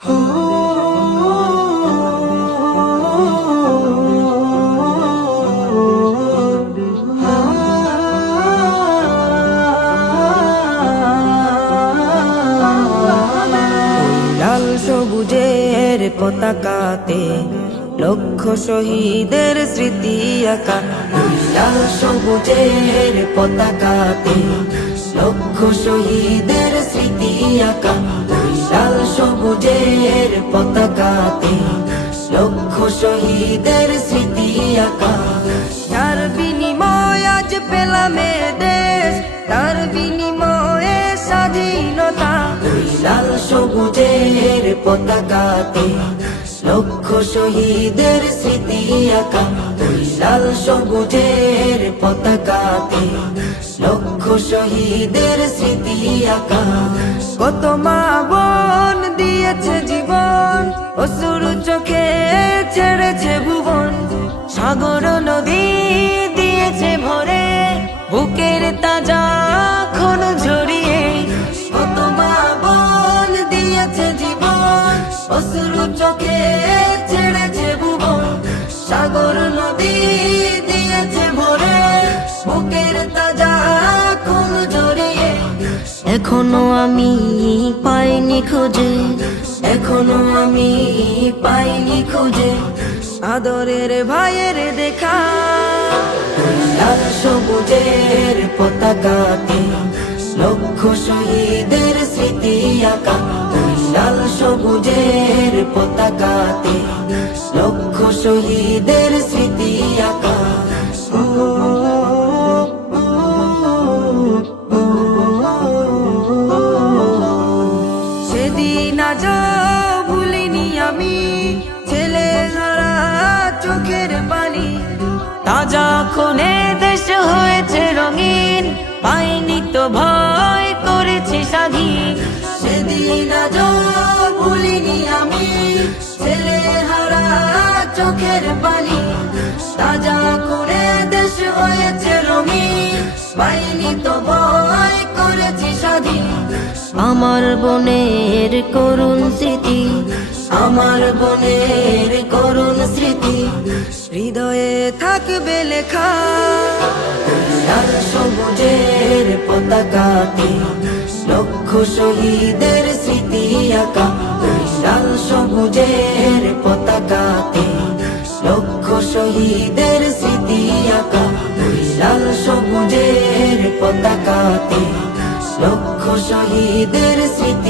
লাল সবুজের পতাকাতে লক্ষ শহীদের স্মৃতি আঁকা। লাল সবুজের পতাকাতে লক্ষ শহীদের স্মৃতি শহীদের স্মৃতি তার বিনিময় আজ পেলাম দেশ। তার বিনিময়ে স্বাধীনতা। লাল সবুজের পতাকাতে লক্ষ শহীদের স্মৃতি লাল সবুজের পতাকাতে লক্ষ শহীদের স্মৃতি কত মা বোন দিয়েছে জীবন, অসুর ছেড়েছে ভুবন। সাগর নদী দিয়েছে ভরে। বুকের তাজা খন ঝরিয়ে কত মা বোন দিয়েছে জীবন। অসুর চোখে ছেড়েছে ভুবন। সাগর নদী দিয়েছে ভরে। বুকের তাজা খন ঝরিয়ে। এখনও আমি পাইনি খুঁজে। এখনও আমি পাইনি খুঁজে আদরের ভাইয়ের দেখা। সবুজের পতাকাতে লক্ষ শহীদের স্মৃতি আঁকা। লাল সবুজের পতাকাতে লক্ষ শহীদের স্মৃতি আঁকা। সেদিন আজ তাজা খুনে দেশ হয়েছে রঙিন পাইনি তো ভয় করেছি স্বাধীন। সেদিন আজ ভুলিনি আমি ছেলে হারা চোখের পানি। তাজা করে দেশ হয়েছে রঙিন পাইনি তো ভয় করেছি স্বাধীন। আমার বনের করুণ স্মৃতি। আমার বনের হৃদয়ে থাকবে লেখা। সবুজের পতাকাতে লক্ষ শহীদের স্মৃতি আঁকা। লাল সবুজের পতাকাতে লক্ষ শহীদের স্মৃতি আঁকা। লাল সবুজের পতাকাতে লক্ষ শহীদের স্মৃতি